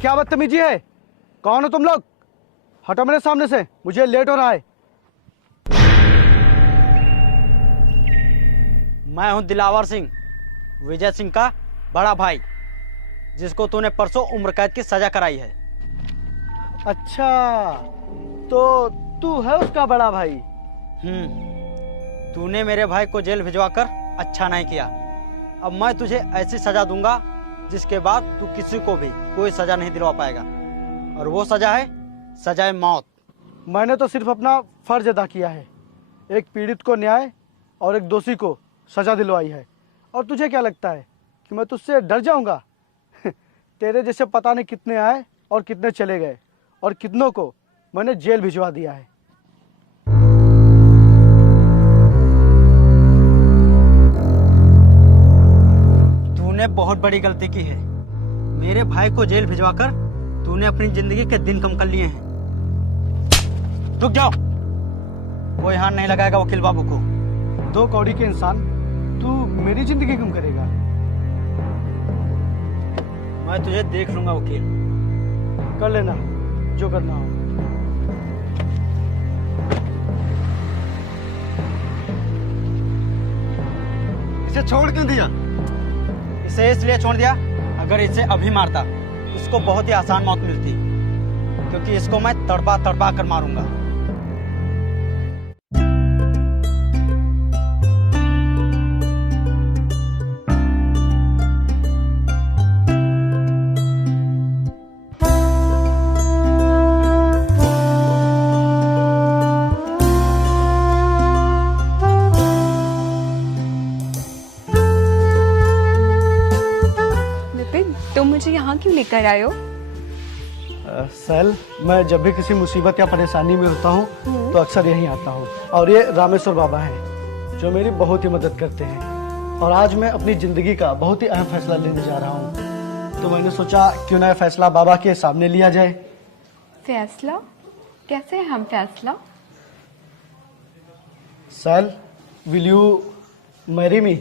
क्या बदतमीजी है? कौन हो तुम लोग? हटो मेरे सामने से, मुझे लेट हो रहा है। मैं हूं दिलावर सिंह, विजय सिंह का बड़ा भाई, जिसको तूने परसों उम्र कैद की सजा कराई है। अच्छा, तो तू है उसका बड़ा भाई? तूने मेरे भाई को जेल भिजवाकर अच्छा नहीं किया। अब मैं तुझे ऐसी सजा दूंगा जिसके बाद तू किसी को भी कोई सजा नहीं दिलवा पाएगा, और वो सजा है सजाए मौत। मैंने तो सिर्फ अपना फर्ज अदा किया है, एक पीड़ित को न्याय और एक दोषी को सजा दिलवाई है। और तुझे क्या लगता है कि मैं तुझसे डर जाऊंगा? तेरे जैसे पता नहीं कितने आए और कितने चले गए, और कितनों को मैंने जेल भिजवा दिया है। तूने बहुत बड़ी गलती की है। मेरे भाई को जेल भिजवाकर तूने अपनी जिंदगी के दिन कम कर लिए हैं। रुक जाओ, कोई हाथ नहीं लगाएगा वकील बाबू को। दो कौड़ी के इंसान, तू मेरी जिंदगी कम करेगा? मैं तुझे देख लूंगा वकील। कर लेना जो करना हो। इसे छोड़ क्यों दिया? इसे इसलिए छोड़ दिया, अगर इसे अभी मारता इसको बहुत ही आसान मौत मिलती, क्योंकि इसको मैं तड़पा तड़पा कर मारूंगा। तुम मुझे यहाँ क्यों लेकर आए हो? सैल, मैं जब भी किसी मुसीबत या परेशानी में होता हूँ तो अक्सर यहीं आता हूँ। और ये रामेश्वर बाबा हैं जो मेरी बहुत ही मदद करते हैं। और आज मैं अपनी जिंदगी का बहुत ही अहम फैसला लेने जा रहा हूँ, तो मैंने सोचा क्यों ना फैसला बाबा के सामने लिया जाए। फैसला? कैसे अहम फैसला? सैल, will you marry me?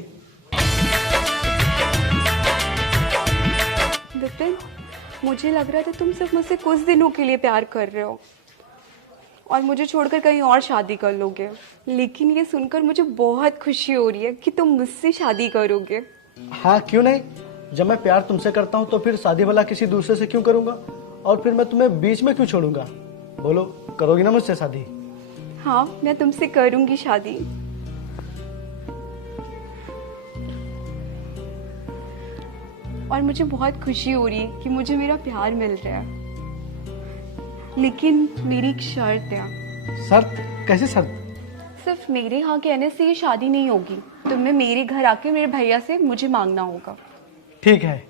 Vipin, मुझे लग रहा था तुम सिर्फ मुझसे कुछ दिनों के लिए प्यार कर रहे हो और मुझे छोड़कर कहीं और शादी कर लोगे, लेकिन ये सुनकर मुझे बहुत खुशी हो रही है कि तुम मुझसे शादी करोगे। हाँ, क्यों नहीं। जब मैं प्यार तुमसे करता हूँ तो फिर शादी वाला किसी दूसरे से क्यों करूँगा, और फिर मैं तुम्हें बीच में क्यों छोड़ूंगा? बोलो, करोगी ना मुझसे शादी? हाँ, मैं तुमसे करूंगी शादी। और मुझे बहुत खुशी हो रही है कि मुझे मेरा प्यार मिल रहा है, लेकिन मेरी एक शर्त है। शर्त? कैसी शर्त? सिर्फ मेरे यहाँ कहने से ये शादी नहीं होगी, तुम्हें मेरे घर आके मेरे भैया से मुझे मांगना होगा। ठीक है,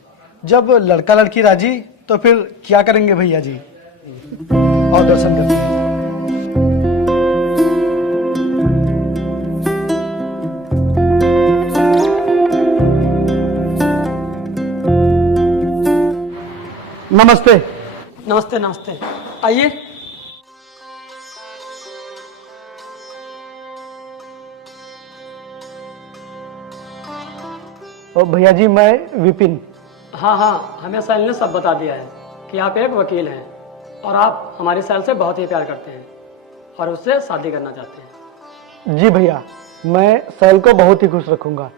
जब लड़का लड़की राजी तो फिर क्या करेंगे भैया जी? और दर्शन करते हैं। नमस्ते। नमस्ते नमस्ते, आइए। और भैया जी, मैं विपिन। हाँ हाँ, हमें सैल ने सब बता दिया है कि आप एक वकील हैं और आप हमारी सैल से बहुत ही प्यार करते हैं और उससे शादी करना चाहते हैं। जी भैया, मैं सैल को बहुत ही खुश रखूंगा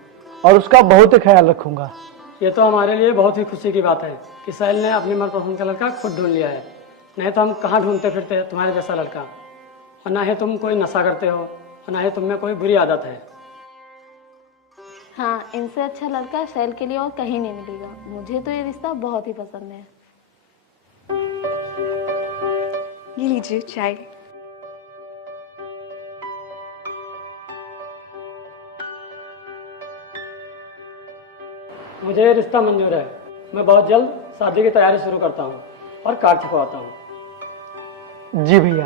और उसका बहुत ही ख्याल रखूंगा। ये तो हमारे लिए बहुत ही खुशी की बात है कि सैल ने अपनी मनपसंद का लड़का खुद ढूंढ लिया है। नहीं तो हम कहाँ ढूंढते फिरते तुम्हारे जैसा लड़का, और ना ही तुम कोई नशा करते हो और ना ही तुम में कोई बुरी आदत है। हाँ, इनसे अच्छा लड़का सैल के लिए और कहीं नहीं मिलेगा। मुझे तो ये रिश्ता बहुत ही पसंद है। ये लीजिए चाय। मुझे ये रिश्ता मंजूर है। मैं बहुत जल्द शादी की तैयारी शुरू करता हूँ और कार्ड छपवाता हूँ। जी भैया।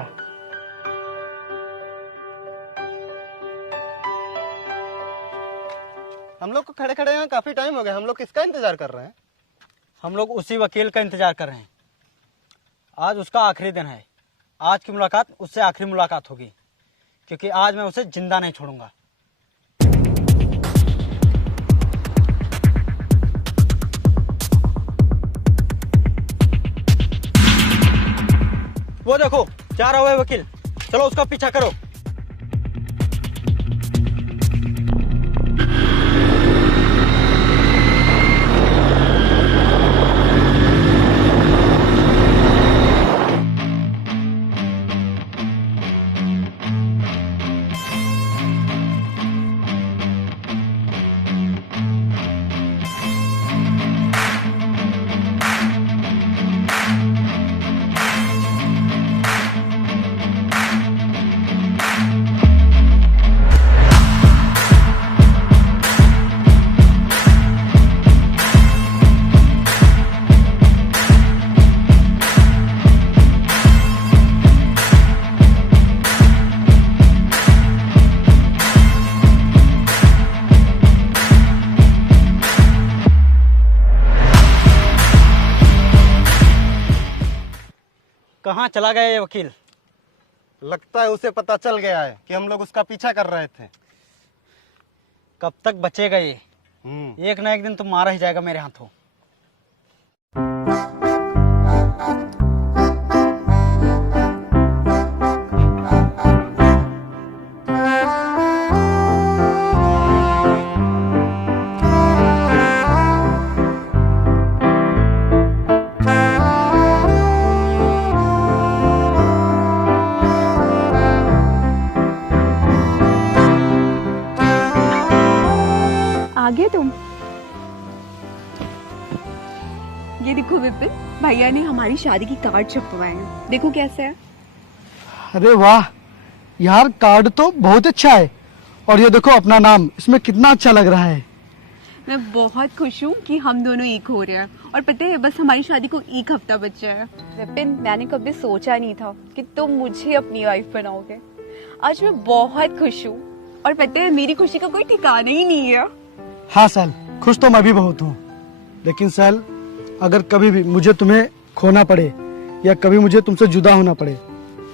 हम लोग को खड़े खड़े यहाँ काफी टाइम हो गया, हम लोग किसका इंतजार कर रहे हैं? हम लोग उसी वकील का इंतजार कर रहे हैं। आज उसका आखिरी दिन है। आज की मुलाकात उससे आखिरी मुलाकात होगी, क्योंकि आज मैं उसे जिंदा नहीं छोड़ूंगा। वो देखो जा रहा है वकील, चलो उसका पीछा करो। कहाँ चला गया ये वकील? लगता है उसे पता चल गया है कि हम लोग उसका पीछा कर रहे थे। कब तक बचेगा ये? एक ना एक दिन तो मारा ही जाएगा मेरे हाथों। आगे तुम ये देखो विपिन, भैया ने हमारी शादी की कार्ड छपवाए हैं, देखो कैसे है। अरे वाह यार, कार्ड तो बहुत अच्छा है। और ये देखो अपना नाम, इसमें कितना अच्छा लग रहा है। मैं बहुत खुश हूँ कि हम दोनों एक हो रहे हैं। और पता है बस हमारी शादी को एक हफ्ता बचा है। विपिन, मैंने कभी सोचा नहीं था कि तुम मुझे अपनी वाइफ बनाओगे। आज मैं बहुत खुश हूँ और पता है मेरी खुशी का कोई ठिकाना ही नहीं है। हाँ सैल, खुश तो मैं भी बहुत हूँ, लेकिन सैल अगर कभी भी मुझे तुम्हें खोना पड़े या कभी मुझे तुमसे जुदा होना पड़े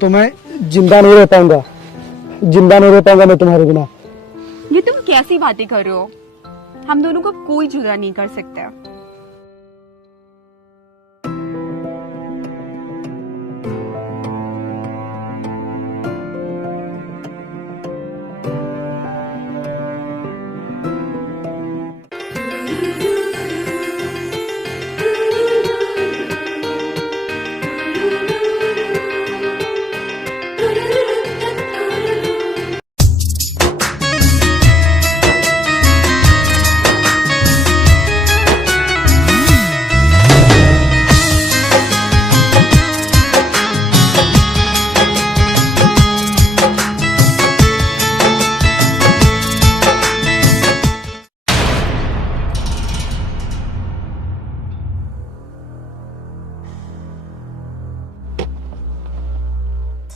तो मैं जिंदा नहीं रह पाऊंगा। जिंदा नहीं रह पाऊंगा मैं तुम्हारे बिना। ये तुम कैसी बातें कर रहे हो? हम दोनों को कोई जुदा नहीं कर सकता।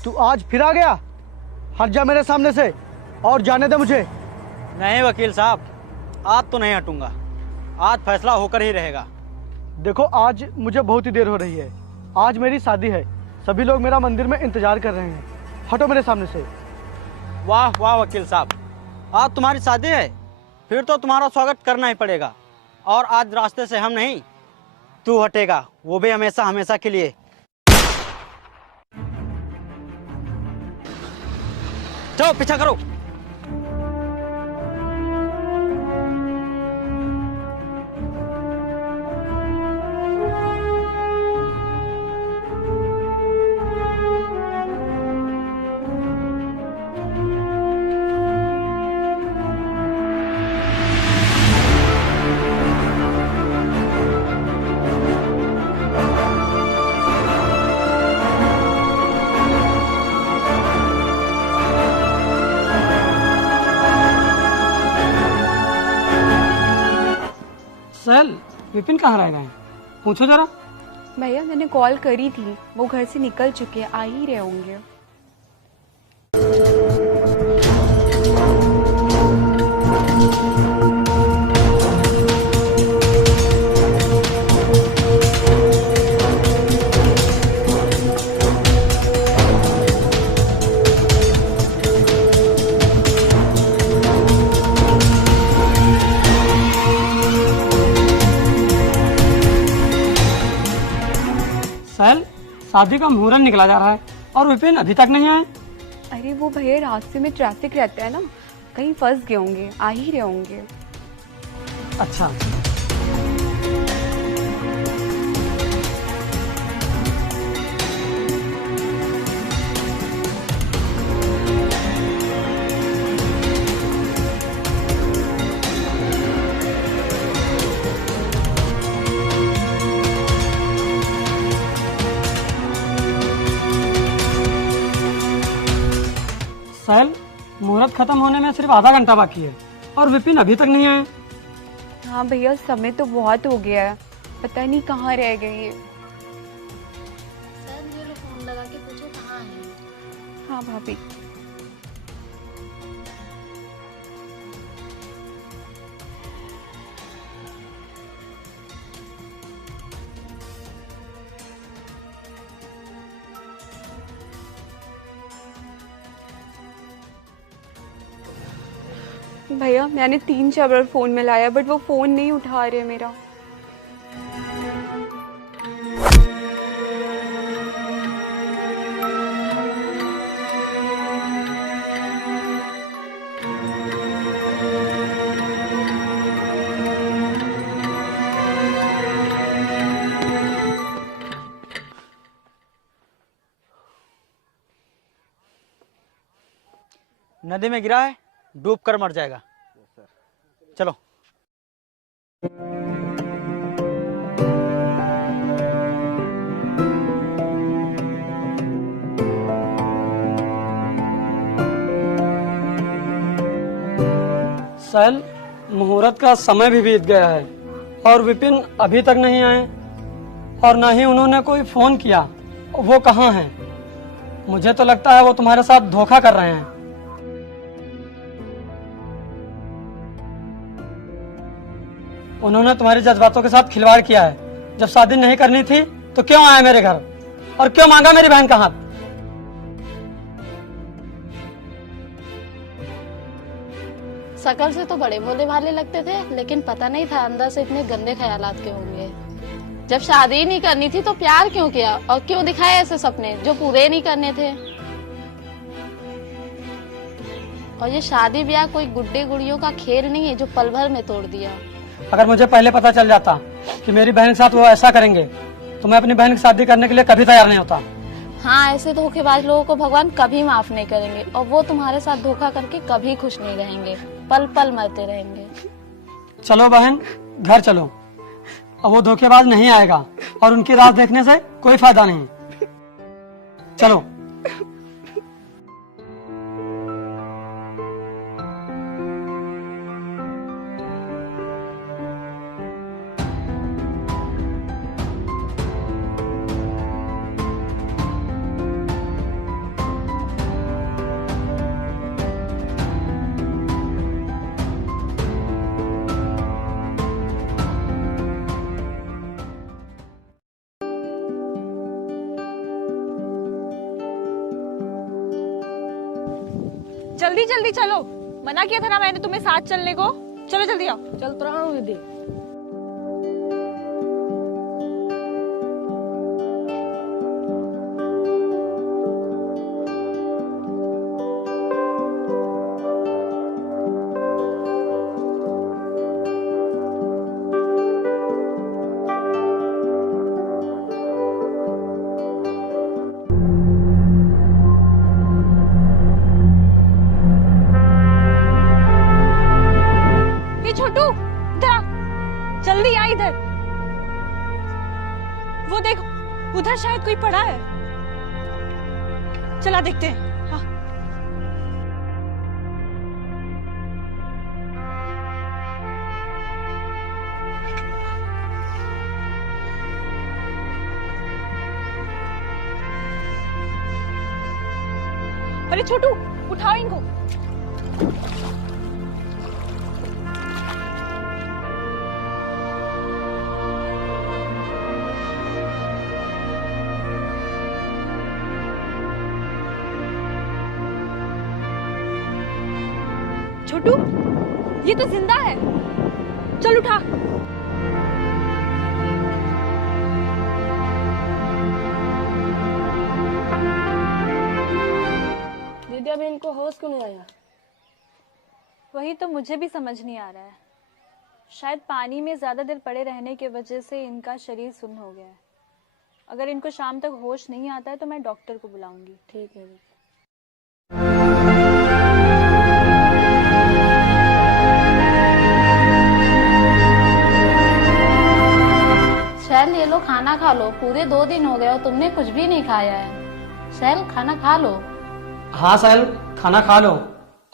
तू आज फिर आ गया? हट जा मेरे सामने से और जाने दे मुझे। नहीं वकील साहब, आज तो नहीं हटूंगा। आज फैसला होकर ही रहेगा। देखो आज मुझे बहुत ही देर हो रही है। आज मेरी शादी है, सभी लोग मेरा मंदिर में इंतजार कर रहे हैं। हटो मेरे सामने से। वाह वाह वकील साहब, आज तुम्हारी शादी है, फिर तो तुम्हारा स्वागत करना ही पड़ेगा। और आज रास्ते से हम नहीं, तू हटेगा, वो भी हमेशा हमेशा के लिए। चलो पीछा करो। सैल, विपिन कहाँ रह गए? पूछो जरा। भैया मैंने कॉल करी थी, वो घर से निकल चुके हैं, आ ही रहे होंगे। सैल, शादी का मुहूर्त निकला जा रहा है। और विपिन अभी तक नहीं आए? अरे वो भैया रास्ते में ट्रैफिक रहता है ना, कहीं फंस गए होंगे, आ ही रहे होंगे। अच्छा। साहिल, मुहूर्त खत्म होने में सिर्फ आधा घंटा बाकी है और विपिन अभी तक नहीं आए। हाँ भैया, समय तो बहुत हो गया है, पता नहीं कहाँ रह गए ये। सर मुझे फोन लगा के पूछो कहाँ है। हाँ भाभी। भैया मैंने 3-4 बार फोन मिलाया बट वो फोन नहीं उठा रहे मेरा। नदी में गिरा है, डूब कर मर जाएगा। चलो। साहिल, मुहूर्त का समय भी बीत गया है और विपिन अभी तक नहीं आए और ना ही उन्होंने कोई फोन किया। वो कहाँ हैं? मुझे तो लगता है वो तुम्हारे साथ धोखा कर रहे हैं। उन्होंने तुम्हारे जज्बातों के साथ खिलवाड़ किया है। जब शादी नहीं करनी थी तो क्यों आया मेरे घर और क्यों मांगा मेरी बहन का हाथ? शकल से तो बड़े भोले भाले लगते थे, लेकिन पता नहीं था अंदर से इतने गंदे ख्यालात के होंगे। जब शादी ही नहीं करनी थी तो प्यार क्यों किया और क्यों दिखाए ऐसे सपने जो पूरे नहीं करने थे। और ये शादी ब्याह कोई गुड्डे गुड़ियों का खेल नहीं है जो पल भर में तोड़ दिया। अगर मुझे पहले पता चल जाता कि मेरी बहन के साथ वो ऐसा करेंगे तो मैं अपनी बहन की शादी करने के लिए कभी तैयार नहीं होता। हाँ, ऐसे धोखेबाज लोगों को भगवान कभी माफ नहीं करेंगे और वो तुम्हारे साथ धोखा करके कभी खुश नहीं रहेंगे, पल पल मरते रहेंगे। चलो बहन, घर चलो। अब वो धोखेबाज नहीं आएगा और उनकी राह देखने से कोई फायदा नहीं। चलो। जल्दी जल्दी चलो, मना किया था ना मैंने तुम्हें साथ चलने को। चलो जल्दी आओ। चल तो रहा हूँ दीदी। छोटू इधर आ, जल्दी आ इधर। वो देखो उधर शायद कोई पड़ा है, चला देखते हैं। हाँ। अरे छोटू उठाओ इनको। छोटू ये तो जिंदा है, चल उठा। अभी इनको होश क्यों नहीं आया? वही तो मुझे भी समझ नहीं आ रहा है। शायद पानी में ज्यादा देर पड़े रहने की वजह से इनका शरीर सुन्न हो गया है। अगर इनको शाम तक होश नहीं आता है तो मैं डॉक्टर को बुलाऊंगी। ठीक है। शैल ये लो खाना खा लो, पूरे 2 दिन हो गए और तुमने कुछ भी नहीं खाया है। शैल खाना खा लो। हाँ साहिल, खाना खा लो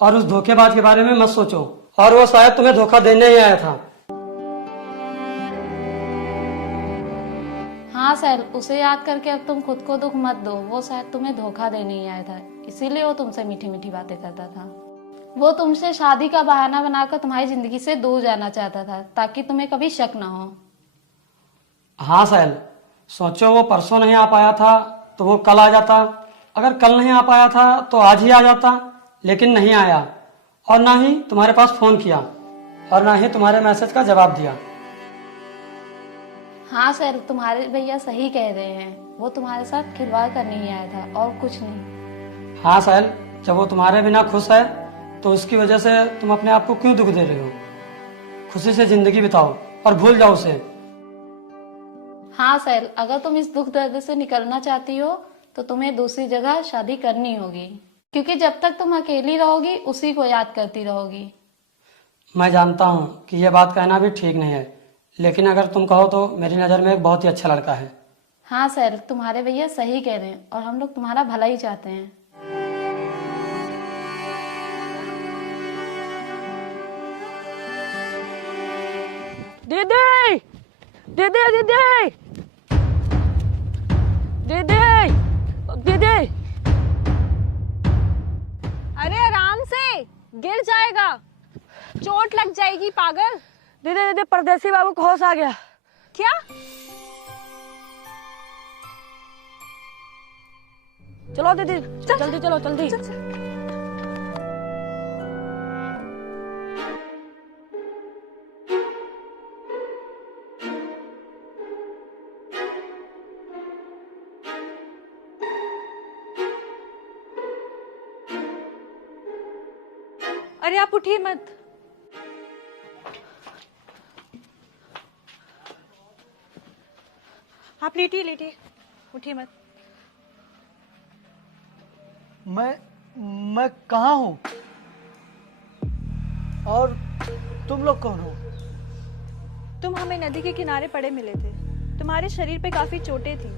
और उस धोखेबाज के बारे में मत सोचो, और वो शायद तुम्हें धोखा देने ही आया था। हाँ सैल, उसे याद करके अब तुम खुद को दुख मत दो। वो शायद तुम्हें धोखा देने ही आया था, इसीलिए वो तुमसे मीठी मीठी बातें करता था। वो तुमसे शादी का बहाना बनाकर तुम्हारी जिंदगी से दूर जाना चाहता था, ताकि तुम्हें कभी शक ना हो। हाँ साहिल, सोचो वो परसों नहीं आ पाया था तो वो कल आ जाता, अगर कल नहीं आ पाया था तो आज ही आ जाता, लेकिन नहीं आया, और ना ही तुम्हारे पास फोन किया, और ना ही तुम्हारे मैसेज का जवाब दिया। हाँ सर, तुम्हारे भैया सही कह रहे हैं, वो तुम्हारे साथ खिलवाड़ करने ही आया था और कुछ नहीं। हाँ साहिल, जब वो तुम्हारे बिना खुश है तो उसकी वजह से तुम अपने आप को क्यों दुख दे रहे हो? खुशी से जिंदगी बिताओ और भूल जाओ उसे। हाँ सर, अगर तुम इस दुख दर्द से निकलना चाहती हो तो तुम्हें दूसरी जगह शादी करनी होगी, क्योंकि जब तक तुम अकेली रहोगी उसी को याद करती रहोगी। मैं जानता हूँ कि यह बात कहना भी ठीक नहीं है, लेकिन अगर तुम कहो तो मेरी नज़र में एक बहुत ही अच्छा लड़का है। हाँ सर, तुम्हारे भैया सही कह रहे हैं और हम लोग तुम्हारा भला ही चाहते हैं। दीदी, दीदी, दीदी, दीदी, दीदी। अरे आराम से, गिर जाएगा, चोट लग जाएगी पागल। दीदी, दीदी, परदेसी बाबू को होश आ गया। क्या? चलो दीदी, जल्दी चलो, जल्दी। अरे आप उठिए मत। आप लेटिए, लेटिए, उठिए मत। मैं कहाँ हूँ और तुम लोग कौन हो? तुम हमें नदी के किनारे पड़े मिले थे। तुम्हारे शरीर पे काफी चोटें थी।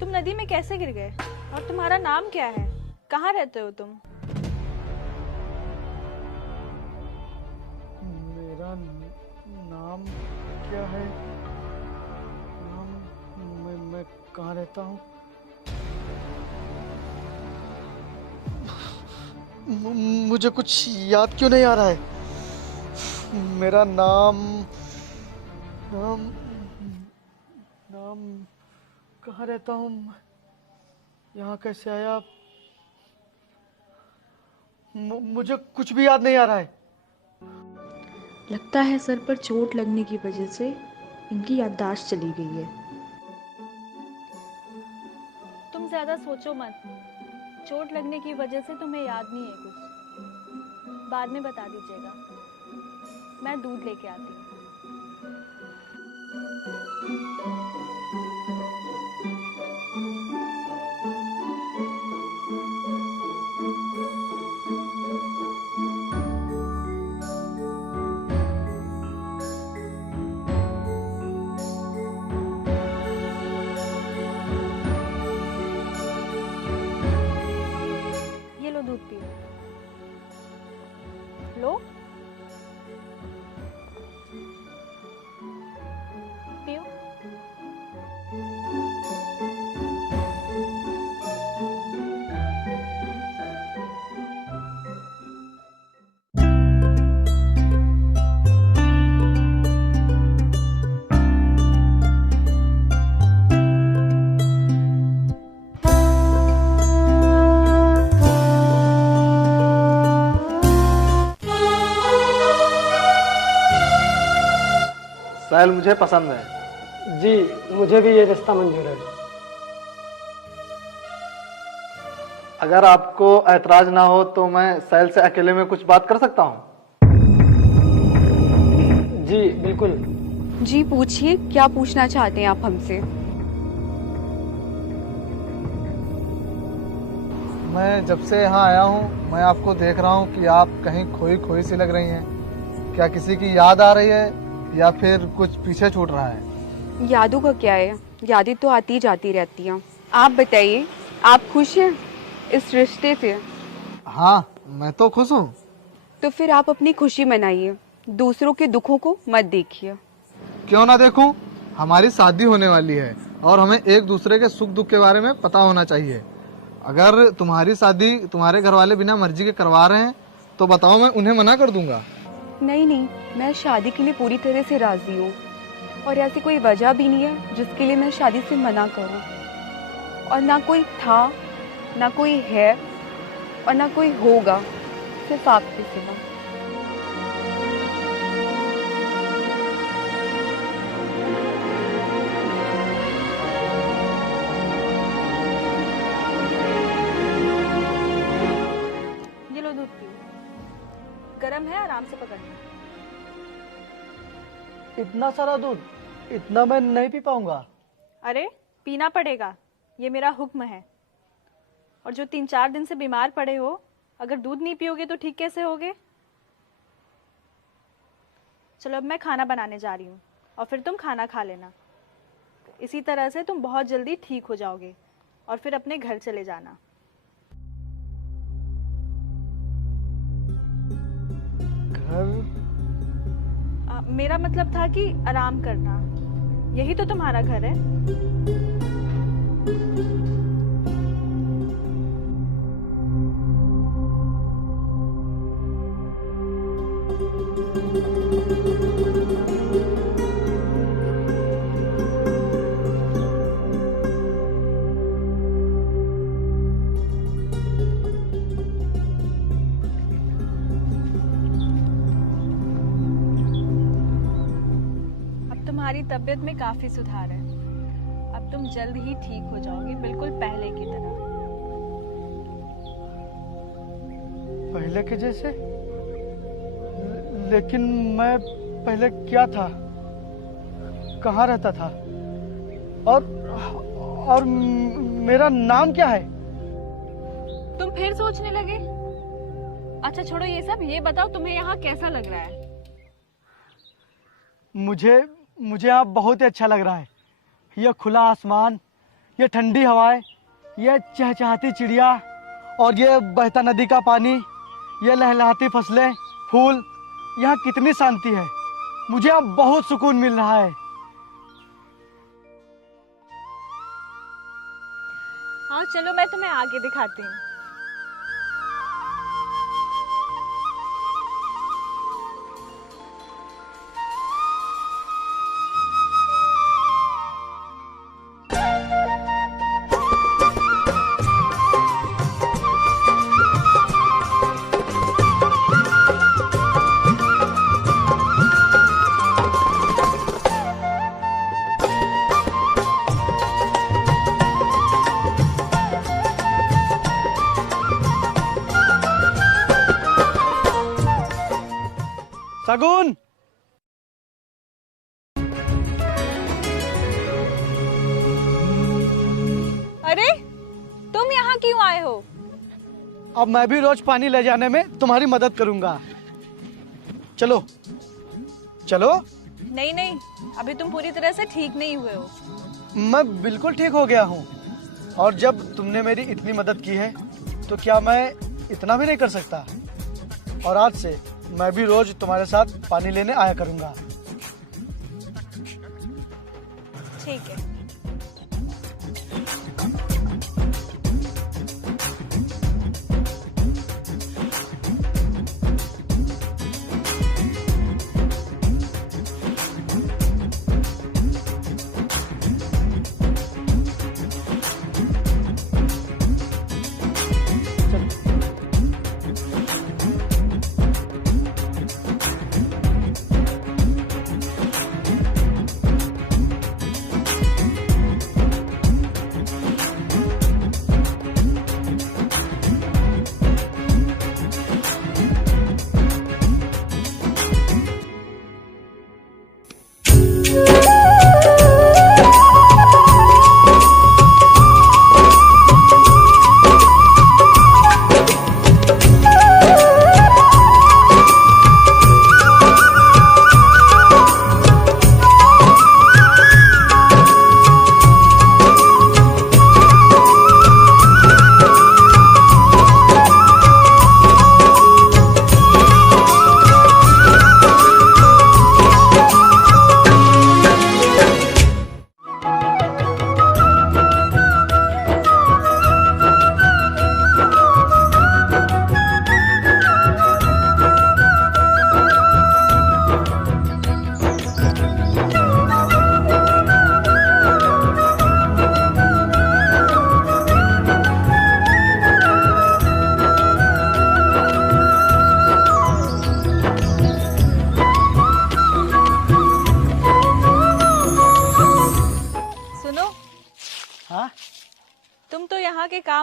तुम नदी में कैसे गिर गए? और तुम्हारा नाम क्या है? कहाँ रहते हो तुम? मेरा नाम क्या है? नाम मैं कहाँ रहता हूँ? मुझे कुछ याद क्यों नहीं आ रहा है? मेरा नाम नाम नाम कहाँ रहता हूँ? यहाँ कैसे आया? मुझे कुछ भी याद नहीं आ रहा है। लगता है सर पर चोट लगने की वजह से इनकी याददाश्त चली गई है। तुम ज्यादा सोचो मत। चोट लगने की वजह से तुम्हें याद नहीं है कुछ। बाद में बता दीजिएगा। मैं दूध लेके आती हूँ। ये लो, दूध पियो। लो, पियो। साहिल मुझे पसंद है। जी, मुझे भी ये रिश्ता मंजूर है। अगर आपको ऐतराज ना हो तो मैं सैल से अकेले में कुछ बात कर सकता हूँ? जी बिल्कुल। जी पूछिए, क्या पूछना चाहते हैं आप हमसे? मैं जब से यहाँ आया हूँ मैं आपको देख रहा हूँ कि आप कहीं खोई खोई सी लग रही हैं। क्या किसी की याद आ रही है या फिर कुछ पीछे छूट रहा है? यादों का क्या है, यादें तो आती जाती रहती हैं। आप बताइए, आप खुश हैं इस रिश्ते से? हाँ, मैं तो खुश हूँ। तो फिर आप अपनी खुशी मनाइए, दूसरों के दुखों को मत देखिए। क्यों ना देखूं? हमारी शादी होने वाली है और हमें एक दूसरे के सुख दुख के बारे में पता होना चाहिए। अगर तुम्हारी शादी तुम्हारे घर वाले बिना मर्जी के करवा रहे हैं तो बताओ, मैं उन्हें मना कर दूंगा। नहीं नहीं, मैं शादी के लिए पूरी तरह से राजी हूँ और ऐसी कोई वजह भी नहीं है जिसके लिए मैं शादी से मना करूँ। और ना कोई था, ना कोई है और ना कोई होगा, सिर्फ आपके सिवा। ये लो दूध पियो, गरम है, आराम से पकड़ना। इतना सारा दूध, इतना मैं नहीं पी पाऊंगा। अरे पीना पड़ेगा, ये मेरा हुक्म है। और जो 3-4 दिन से बीमार पड़े हो, अगर दूध नहीं पियोगे तो ठीक कैसे होगे? चलो अब मैं खाना बनाने जा रही हूँ और फिर तुम खाना खा लेना। इसी तरह से तुम बहुत जल्दी ठीक हो जाओगे और फिर अपने घर चले जाना। घर? मेरा मतलब था कि आराम करना, यही तो तुम्हारा घर है। तुम्हारी तबीयत में काफी सुधार है, अब तुम जल्द ही ठीक हो जाओगे, बिल्कुल पहले की तरह। पहले के जैसे? लेकिन मैं पहले क्या था, कहाँ रहता था और मेरा नाम क्या है? तुम फिर सोचने लगे? अच्छा छोड़ो ये सब, ये बताओ तुम्हें यहाँ कैसा लग रहा है? मुझे यहाँ बहुत ही अच्छा लग रहा है। यह खुला आसमान, ये ठंडी हवाएं, ये चहचहाती चिड़िया और ये बहता नदी का पानी, ये लहलहाती फसलें, फूल, यहाँ कितनी शांति है। मुझे यहाँ बहुत सुकून मिल रहा है। हाँ चलो मैं तुम्हें आगे दिखाती हूँ। सगुन, अरे तुम यहाँ क्यों आए हो? अब मैं भी रोज पानी ले जाने में तुम्हारी मदद करूंगा। चलो चलो। नहीं नहीं, अभी तुम पूरी तरह से ठीक नहीं हुए हो। मैं बिल्कुल ठीक हो गया हूँ और जब तुमने मेरी इतनी मदद की है तो क्या मैं इतना भी नहीं कर सकता? और आज से मैं भी रोज तुम्हारे साथ पानी लेने आया करूंगा। ठीक है।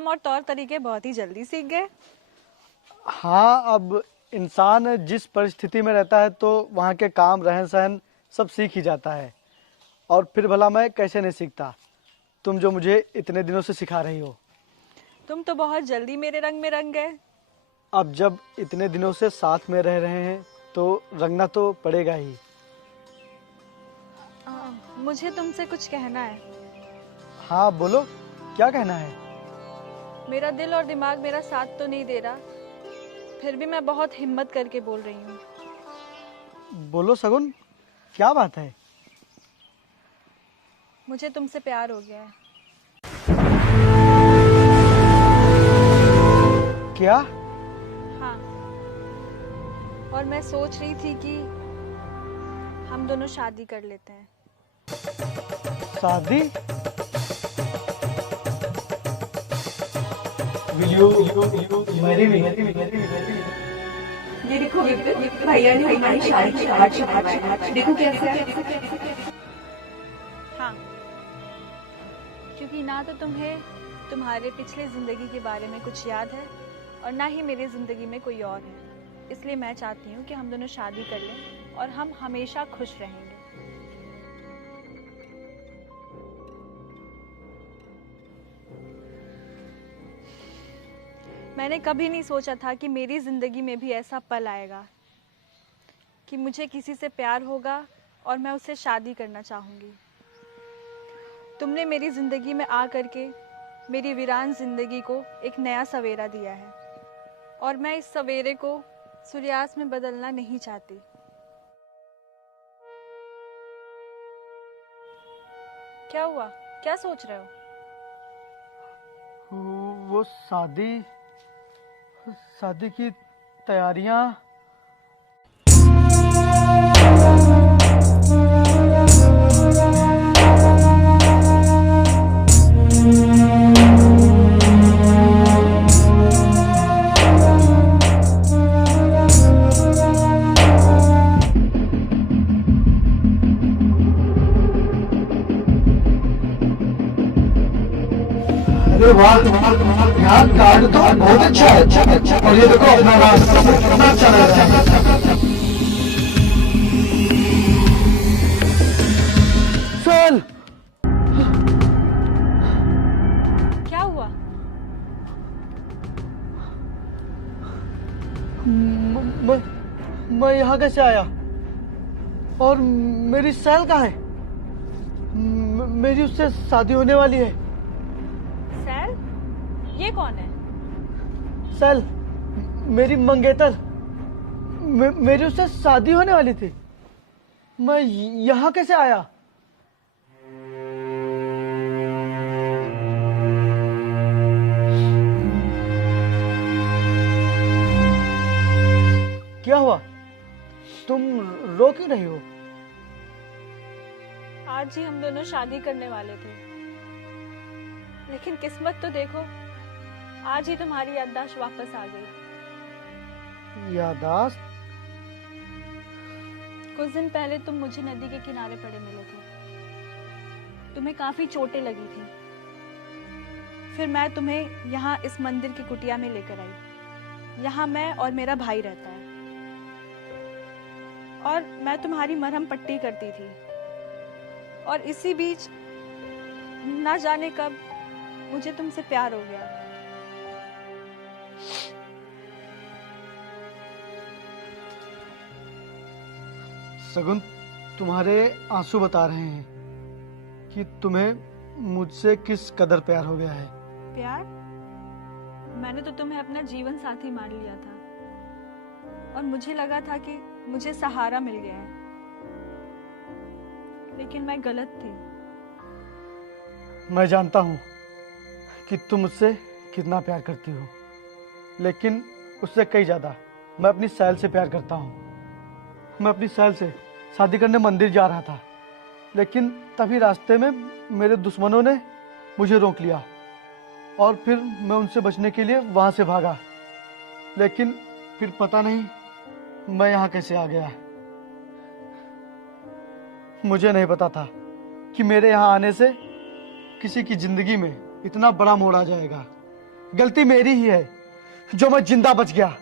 काम और तौर तरीके बहुत ही जल्दी सीख गए। हाँ, अब इंसान जिस परिस्थिति में रहता है तो वहाँ के काम रहन सहन सब सीख ही जाता है। और फिर भला मैं कैसे नहीं सीखता, तुम जो मुझे इतने दिनों से सिखा रही हो। तुम तो बहुत जल्दी मेरे रंग में रंग गए। अब जब इतने दिनों से साथ में रह रहे हैं तो रंगना तो पड़ेगा ही। मुझे तुमसे कुछ कहना है। हाँ बोलो, क्या कहना है? मेरा दिल और दिमाग मेरा साथ तो नहीं दे रहा, फिर भी मैं बहुत हिम्मत करके बोल रही हूँ। बोलो सगुन, क्या बात है? मुझे तुमसे प्यार हो गया है। क्या? हाँ, और मैं सोच रही थी कि हम दोनों शादी कर लेते हैं। शादी? ये देखो भैया ने हमारी शादी की कार्ड छपवाया, देखो कैसे। हाँ, क्योंकि ना तो तुम्हें तुम्हारे पिछले जिंदगी के बारे में कुछ याद है और ना ही मेरी जिंदगी में कोई और है। इसलिए मैं चाहती हूँ कि हम दोनों शादी कर लें और हम हमेशा खुश रहेंगे। मैंने कभी नहीं सोचा था कि मेरी जिंदगी में भी ऐसा पल आएगा कि मुझे किसी से प्यार होगा और मैं उससे शादी करना चाहूँगी। तुमने मेरी ज़िंदगी में आ करके मेरी वीरान ज़िंदगी को एक नया सवेरा दिया है और मैं इस सवेरे को सूर्यास्त में बदलना नहीं चाहती। क्या हुआ? क्या सोच रहे हो? वो शादी की तैयारियां। अरे वाह, यार कार्ड तो बहुत अच्छा है। और ये देखो अपना रास्ता कितना अच्छा लग रहा है। चल। क्या हुआ? मैं यहाँ कैसे आया? और मेरी सैल कहाँ है? मेरी उससे शादी होने वाली है। सैल? ये कौन है? सैल मेरी मंगेतर, मेरी उससे शादी होने वाली थी। मैं यहाँ कैसे आया? क्या हुआ? तुम रो क्यों रही हो? आज ही हम दोनों शादी करने वाले थे, लेकिन किस्मत तो देखो, आज ही तुम्हारी याददाश्त वापस आ गई। याददाश्त? कुछ दिन पहले तुम मुझे नदी के किनारे पड़े मिले थे। तुम्हें काफी चोटें लगी थी। फिर मैं तुम्हें यहाँ इस मंदिर की कुटिया में लेकर आई। यहाँ मैं और मेरा भाई रहता है और मैं तुम्हारी मरहम पट्टी करती थी। और इसी बीच ना जाने कब मुझे तुमसे प्यार हो गया। सगुन, तुम्हारे आंसू बता रहे हैं कि तुम्हें मुझसे किस कदर प्यार हो गया है। प्यार? मैंने तो तुम्हें अपना जीवन साथी मान लिया था और मुझे लगा था कि मुझे सहारा मिल गया है, लेकिन मैं गलत थी। मैं जानता हूँ कि तुम मुझसे कितना प्यार करती हो, लेकिन उससे कई ज्यादा मैं अपनी सैल से प्यार करता हूँ। मैं अपनी सैल से शादी करने मंदिर जा रहा था, लेकिन तभी रास्ते में मेरे दुश्मनों ने मुझे रोक लिया और फिर मैं उनसे बचने के लिए वहां से भागा। लेकिन फिर पता नहीं मैं यहाँ कैसे आ गया। मुझे नहीं पता था कि मेरे यहाँ आने से किसी की जिंदगी में इतना बड़ा मोड़ आ जाएगा। गलती मेरी ही है जो मैं जिंदा बच गया।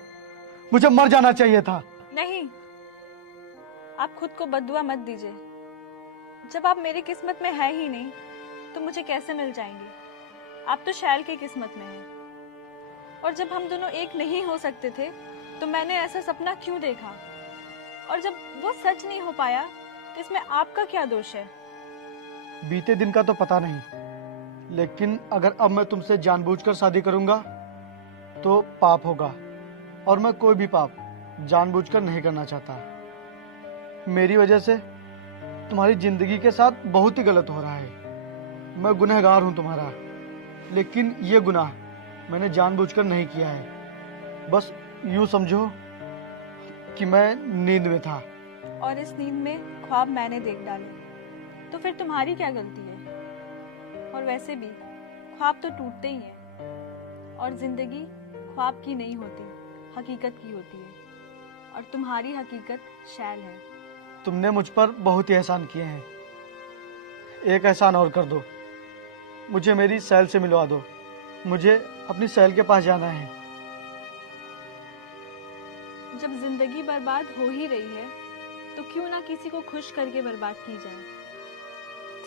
मुझे मर जाना चाहिए था। नहीं, आप खुद को बद्दुआ मत दीजिए। जब आप मेरी किस्मत में है ही नहीं तो मुझे कैसे मिल जाएंगी? आप तो शैल की किस्मत में हैं। और जब हम दोनों एक नहीं हो सकते थे तो मैंने ऐसा सपना क्यों देखा? और जब वो सच नहीं हो पाया तो इसमें आपका क्या दोष है? बीते दिन का तो पता नहीं, लेकिन अगर अब मैं तुमसे जानबूझकर शादी करूंगा तो पाप होगा, और मैं कोई भी पाप जानबूझकर नहीं करना चाहता। मेरी वजह से तुम्हारी जिंदगी के साथ बहुत ही गलत हो रहा है। मैं गुनहगार हूं तुम्हारा, लेकिन ये गुनाह मैंने जानबूझकर नहीं किया है। बस यूं समझो कि मैं नींद में था। और इस नींद में ख्वाब मैंने देख डाले, तो फिर तुम्हारी क्या गलती है? और वैसे भी ख्वाब तो टूटते ही हैं, और जिंदगी ख्वाब की नहीं होती, हकीकत की होती है। और तुम्हारी हकीकत शैल है। तुमने मुझ पर बहुत ही एहसान किए हैं। एक एहसान और कर दो, मुझे मेरी सैल से मिलवा दो। मुझे अपनी सैल के पास जाना है। जब जिंदगी बर्बाद हो ही रही है तो क्यों ना किसी को खुश करके बर्बाद की जाए।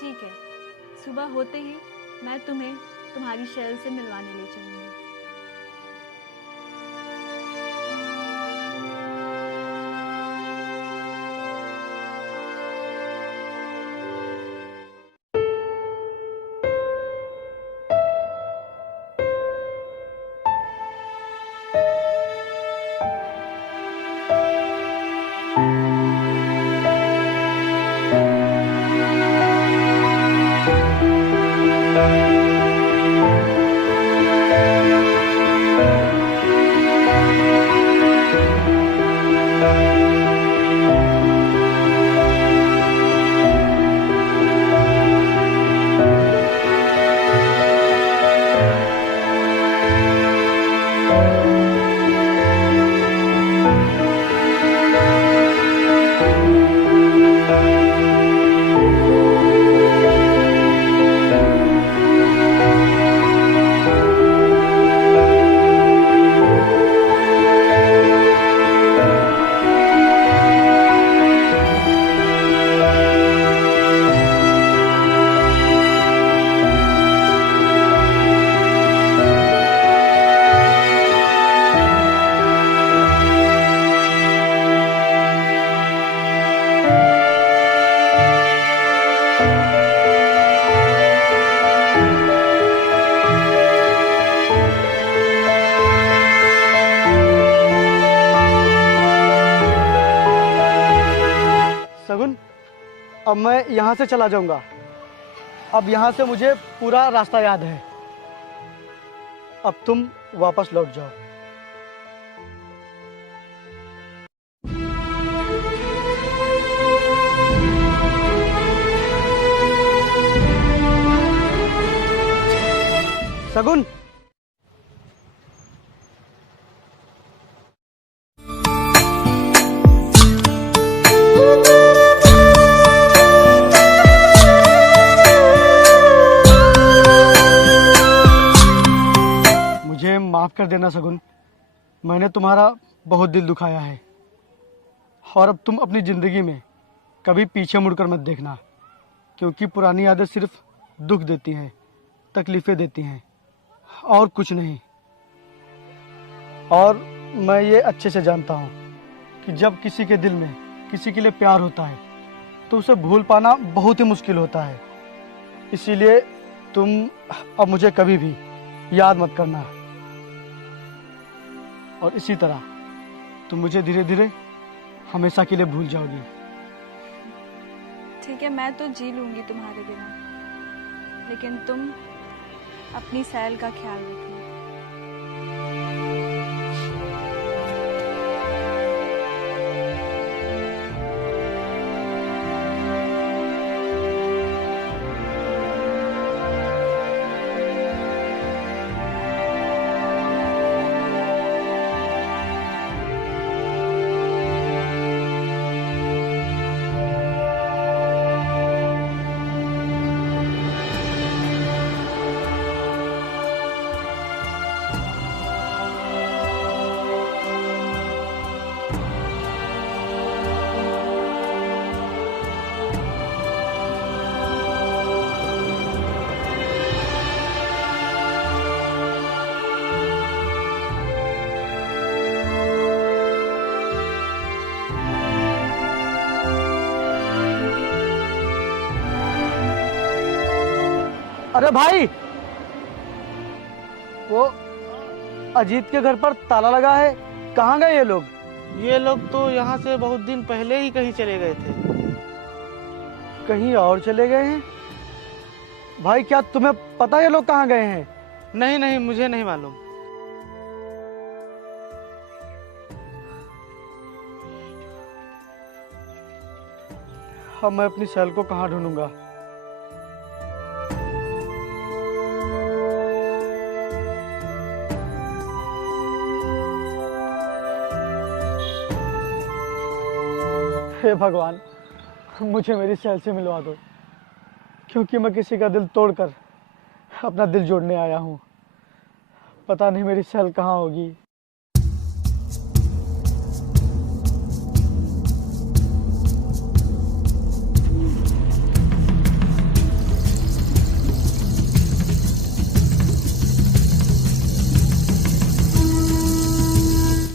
ठीक है, सुबह होते ही मैं तुम्हें तुम्हारी शैल से मिलवाने ले चलूंगी। सगुन, अब मैं यहाँ से चला जाऊंगा। अब यहाँ से मुझे पूरा रास्ता याद है। अब तुम वापस लौट जाओ। सगुन, मुझे माफ कर देना सगुन। मैंने तुम्हारा बहुत दिल दुखाया है, और अब तुम अपनी जिंदगी में कभी पीछे मुड़कर मत देखना, क्योंकि पुरानी यादें सिर्फ दुख देती हैं, तकलीफें देती हैं, और कुछ नहीं। और मैं ये अच्छे से जानता हूँ कि जब किसी के दिल में किसी के लिए प्यार होता है तो उसे भूल पाना बहुत ही मुश्किल होता है। इसीलिए तुम अब मुझे कभी भी याद मत करना, और इसी तरह तुम मुझे धीरे धीरे हमेशा के लिए भूल जाओगी। ठीक है, मैं तो जी लूंगी तुम्हारे बिना, लेकिन तुम अपनी सैल का ख्याल रखना। अरे भाई, वो अजीत के घर पर ताला लगा है, कहाँ गए ये लोग? ये लोग तो यहाँ से बहुत दिन पहले ही कहीं चले गए थे। कहीं और चले गए हैं? भाई क्या तुम्हें पता ये लोग कहाँ गए हैं? नहीं नहीं, मुझे नहीं मालूम। अब मैं अपनी सैल को कहाँ ढूंढूंगा? हे भगवान, मुझे मेरी सैल से मिलवा दो, क्योंकि मैं किसी का दिल तोड़कर अपना दिल जोड़ने आया हूँ। पता नहीं मेरी सैल कहाँ होगी।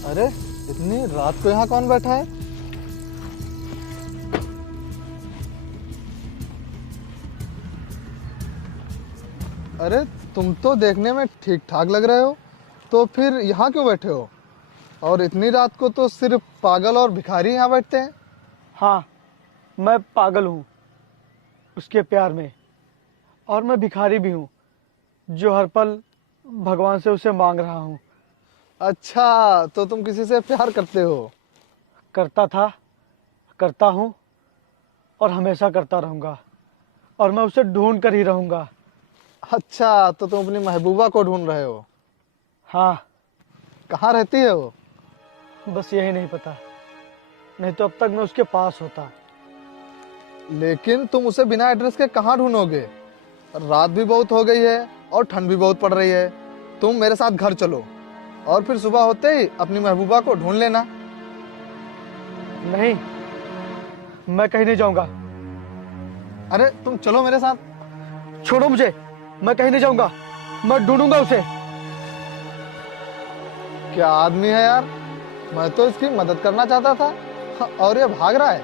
अरे इतनी रात को यहाँ कौन बैठा है? अरे तुम तो देखने में ठीक ठाक लग रहे हो, तो फिर यहाँ क्यों बैठे हो? और इतनी रात को तो सिर्फ पागल और भिखारी यहाँ बैठते हैं। हाँ, मैं पागल हूँ उसके प्यार में, और मैं भिखारी भी हूँ जो हर पल भगवान से उसे मांग रहा हूँ। अच्छा, तो तुम किसी से प्यार करते हो? करता था, करता हूँ और हमेशा करता रहूँगा, और मैं उसे ढूंढ कर ही रहूँगा। अच्छा, तो तुम अपनी महबूबा को ढूंढ रहे हो? हाँ। कहाँ रहती है वो? बस यही नहीं पता, नहीं तो अब तक मैं उसके पास होता। लेकिन तुम उसे बिना एड्रेस के कहाँ ढूंढोगे? रात भी बहुत हो गई है और ठंड भी बहुत पड़ रही है। तुम मेरे साथ घर चलो और फिर सुबह होते ही अपनी महबूबा को ढूंढ लेना। नहीं, मैं कहीं नहीं जाऊंगा। अरे तुम चलो मेरे साथ। छोड़ो मुझे, मैं कहीं नहीं जाऊंगा, मैं ढूंढूंगा उसे। क्या आदमी है यार, मैं तो इसकी मदद करना चाहता था और ये भाग रहा है।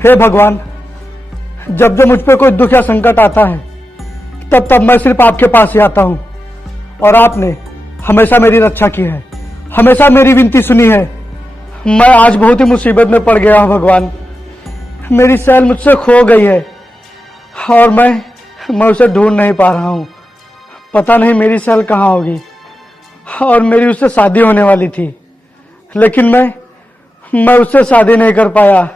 हे भगवान, जब जब मुझ पे कोई दुख या संकट आता है, तब तब मैं सिर्फ आपके पास ही आता हूँ, और आपने हमेशा मेरी रक्षा की है, हमेशा मेरी विनती सुनी है। मैं आज बहुत ही मुसीबत में पड़ गया हूँ भगवान। मेरी सैल मुझसे खो गई है और मैं उसे ढूंढ नहीं पा रहा हूँ। पता नहीं मेरी सैल कहाँ होगी। और मेरी उससे शादी होने वाली थी, लेकिन मैं उससे शादी नहीं कर पाया।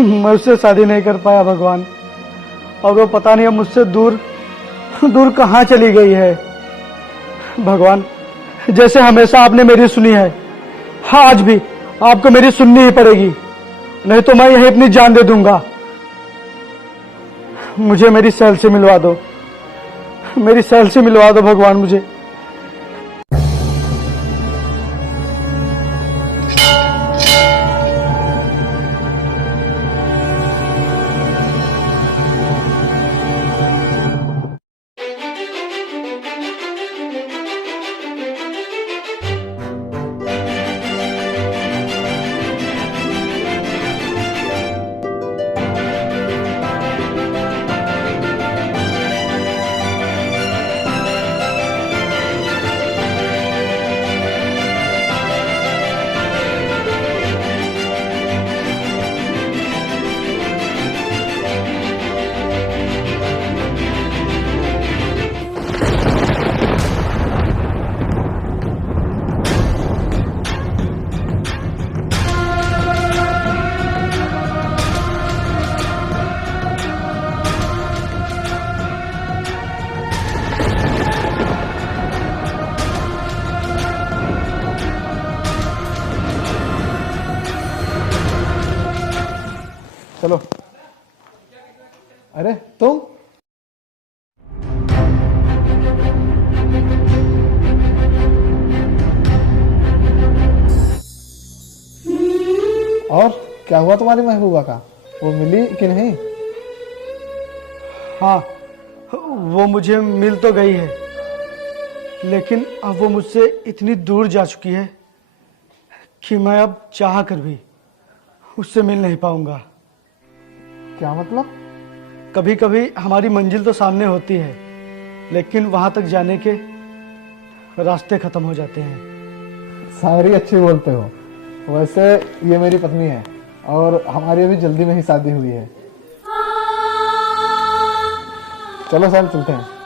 मैं उससे शादी नहीं कर पाया भगवान, और वो पता नहीं अब मुझसे दूर दूर कहाँ चली गई है। भगवान, जैसे हमेशा आपने मेरी सुनी है, हाँ आज भी आपको मेरी सुननी ही पड़ेगी, नहीं तो मैं यही अपनी जान दे दूंगा। मुझे मेरी सैल से मिलवा दो, मेरी सैल से मिलवा दो भगवान मुझे। चलो। अरे तुम और क्या हुआ तुम्हारी महबूबा का? वो मिली कि नहीं? हाँ, वो मुझे मिल तो गई है, लेकिन अब वो मुझसे इतनी दूर जा चुकी है कि मैं अब चाह कर भी उससे मिल नहीं पाऊंगा। क्या मतलब? कभी कभी हमारी मंजिल तो सामने होती है, लेकिन वहां तक जाने के रास्ते खत्म हो जाते हैं। शायरी अच्छी बोलते हो। वैसे ये मेरी पत्नी है और हमारी अभी जल्दी में ही शादी हुई है। चलो साहब चलते हैं।